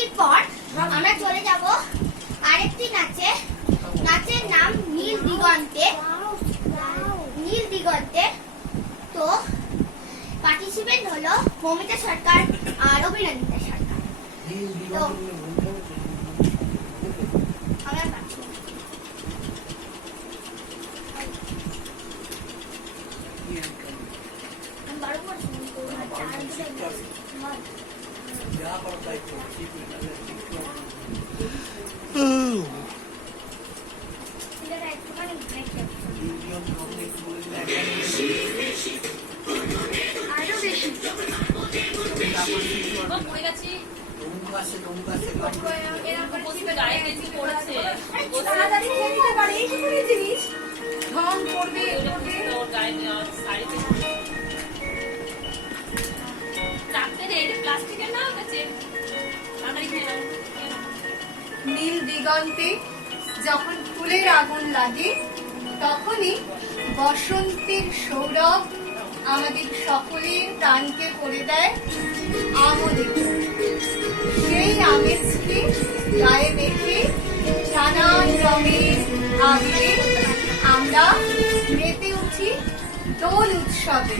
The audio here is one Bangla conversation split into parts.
বিরতির পর আমরা চলে যাব আরেকটি নাচে। নাচের নাম নীল দিগন্তে। নীল দিগন্তে। তো পার্টিসিপেন্ট হলো মমিতা সরকার আর অভিনন্দিতা সরকার। তো আমরা নীল দিগন্তে যখন ফুলের আগুন লাগে তখনই বসন্তের সৌরভ আমাদের সকলের প্রাণকে করে দেয় আমোদে। সেই আমেজকে গায়ে মেখে নানান রঙের আগুনে আমরা মেতে উঠি দোল উৎসবে।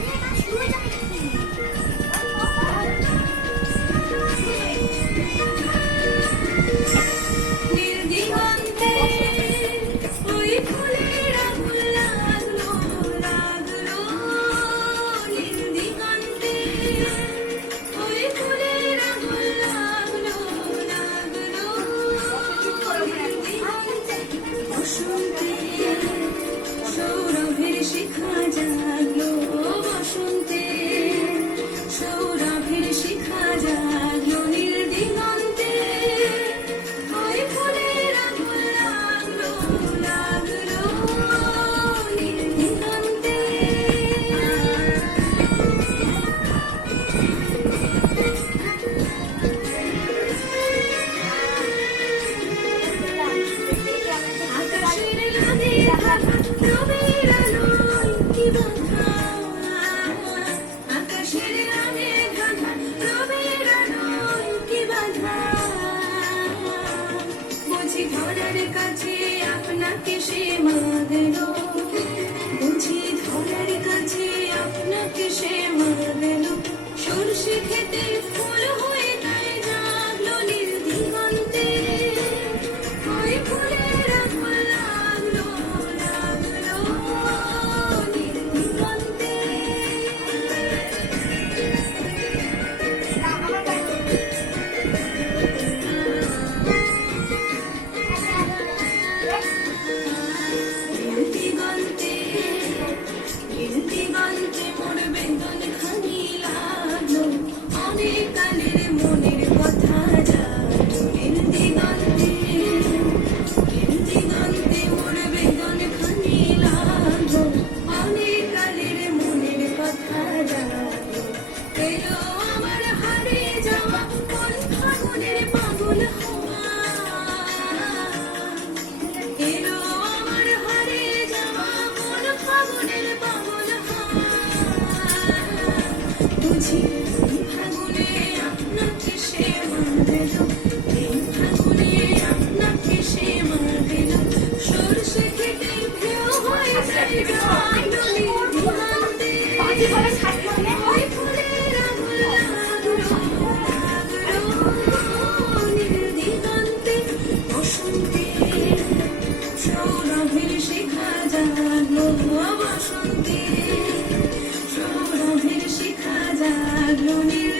Lonely